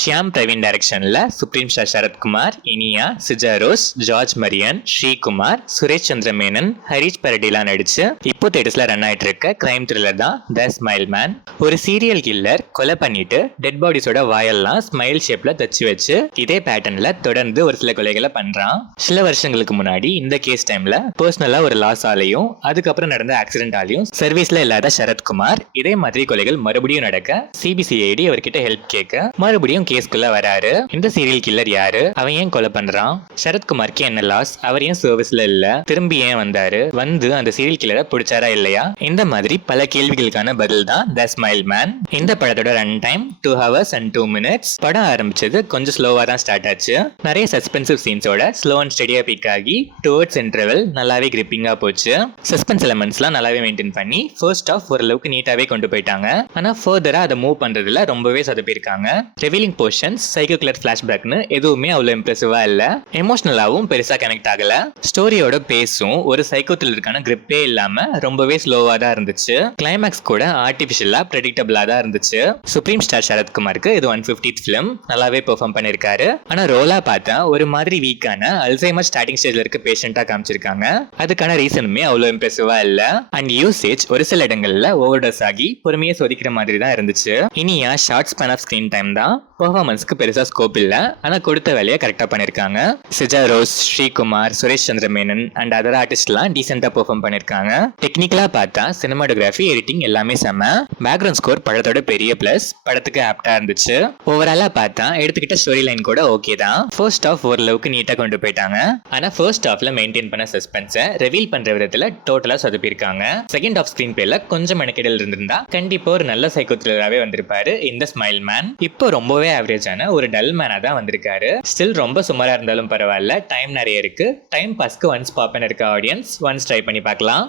ஷியாம் பிரவீன் டைரக்ஷன்ல supreme star Sarathkumar, Iniya, Sija rose, George Marian, Sreekumar, Suresh Chandra Menon, Harish பரடிலாம் நடிச்சு இப்போ தேட்டர்ஸ்ல ரன் ஆயிட்டு இருக்க கிரைம் த்ரில்லர் தான் த ஸ்மைல் மேன். ஒரு சீரியல் கில்லர் கொலை பண்ணிட்டு டெட் பாடிஸோட வாயெல்லாம் ஸ்மைல் ஷேப்ல தச்சு வச்சு இதே பேட்டர்ன்ல தொடர்ந்து ஒரு சில கொலைகளை பண்றான். சில வருஷங்களுக்கு முன்னாடி இந்த கேஸ் டைம்ல பர்சனலா ஒரு லாஸ் ஆலையும் அதுக்கப்புறம் நடந்த ஆக்சிடென்ட் ஆலையும் சர்வீஸ்ல இல்லாத சரத்குமார் இதே மாதிரி கொலைகள் மறுபடியும் நடக்க சிபிசிஐடி அவர்கிட்ட ஹெல்ப் கேட்க மறுபடியும் கேஸ்குள்ள வராரு. இந்த சீரியல் கில்லர் யாரு, அவன் ஏன் கொலை பண்றான், சரத்குமாருக்கு என்ன லாஸ், அவர் ஏன் சர்வீஸ்ல இல்ல, திரும்பி ஏன் வந்தாரு, வந்து அந்த சீரியல் கில்லரை பிடிச்சாரா இல்லையா, இந்த மாதிரி பல கேள்விகளுக்கான பதில் தான் த ஸ்மைல் மேன். இந்த படத்தோட run time 2 hours and 2 minutes. படம் ஆரம்பிச்சது கொஞ்சம் ஸ்லோவா தான் ஸ்டார்ட் ஆச்சு. நிறைய சஸ்பென்சிவ் சீன்ஸோட ஸ்லோ அண்ட் ஸ்டெடியா பிக் ஆகி டுவர்ட்ஸ் இன்டர்வல் நல்லாவே கிரிப்பிங்கா போச்சு. சஸ்பென்ஸ் எலமெண்ட்ஸ்லாம் நல்லாவே மெயின்டைன் பண்ணி ஃபர்ஸ்ட் ஆஃப் ஓரளவுக்கு நீட்டாவே கொண்டு போயிட்டாங்க. ஆனா ஃபர்தரா அதை மூவ் பண்றதுல ரொம்பவே சொதப்பிருக்காங்க. ரிவீலிங் போர்ஷன்ஸ், சைக்கோ கில்லர் ஃபிளாஷ்பேக்னு எதுவுமே அவ்வளவு இம்ப்ரெசிவா இல்ல. எமோஷனலாவும் பெருசா கனெக்ட் ஆகல. ஸ்டோரியோட பேஸும் ஒரு சைக்கோ த்ரில்லருக்கான கிரிப்பே இல்லாம ரொம்பவே ஸ்லோவா தான் இருந்துச்சு. கிளைமேக்ஸ் கூட ஆர்டிபிஷியலா பிரெடிக்டபிளா தான் இருந்துச்சு. சுப்ரீம் ஸ்டார் சரத்குமாருக்கு இது 150th ஃபிலிம், நல்லாவே பெர்ஃபார்ம் பண்ணிருக்காரு. ஆனா ரோலா பார்த்தா ஒரு மாதிரி வீக்கான அல்சைமர் ஸ்டார்டிங் ஸ்டேஜ்ல இருக்க பேஷண்டா காமிச்சிருக்காங்க. அதுக்கான ரீசனுமே அவ்வளவு இம்ப்ரெசிவா இல்ல. அண்ட் யூசேஜ் ஒரு சில இடங்கள்ல ஓவர்டோஸ் ஆகி பொறுமையை சோதிக்கிற மாதிரி தான் இருந்துச்சு. Iniya short span of screen time தான், பெர்ஃபார்மன்ஸ்க்கு பெருசா ஸ்கோப் இல்ல. ஆனா கொடுத்த வேலையை கரெக்டா பண்ணிருக்காங்க. சிஜா ரோஸ், ஸ்ரீகுமார், சுரேஷ் சந்திர மேனன் அண்ட் அதர் ஆர்டிஸ்ட்லாம் டீசென்டா பெர்ஃபார்ம் பண்ணிருக்காங்க. டெக்னிக்கலா பார்த்தா சினிமாட்டோகிராஃபி, எடிட்டிங் எல்லாமே செம. பேக்ரவுண்ட் ஸ்கோர் படத்தோட பெரிய பிளஸ், படத்துக்கு ஆப்டா இருந்துச்சு. ஓவராலா பார்த்தா எடுத்துக்கிட்ட ஸ்டோரி லைன் கூட ஓகே தான். ஃபர்ஸ்ட் ஆஃப் ஓரளவுக்கு நீட்டா கொண்டு போயிட்டாங்க. ஆனா ஃபர்ஸ்ட் ஆஃப்ல மெயின்டைன் பண்ண சஸ்பென்ஸை ரிவீல் பண்ற விதத்துல டோட்டலா சொதப்பிருக்காங்க. செகண்ட் ஆஃப் ஸ்கிரீன் பிளேல கொஞ்சம் மெனக்கெடல் இருந்திருந்தா கண்டிப்பா ஒரு நல்ல சைக்கோ த்ரில்லராவே வந்திருப்பாரு இந்த ஸ்மைல் மேன். இப்போ ரொம்பவே ஆவரேஜான ஒரு டல் மேனா தான் வந்திருக்காரு. ஸ்டில் ரொம்ப சுமாரா இருந்தாலும் பரவாயில்ல, டைம் நிறைய இருக்கு. டைம் பாஸ்க்கு ஒன்ஸ் பாப்பன் இருக்க ஆடியன்ஸ் ஒன்ஸ் ட்ரை பண்ணி பார்க்கலாம்.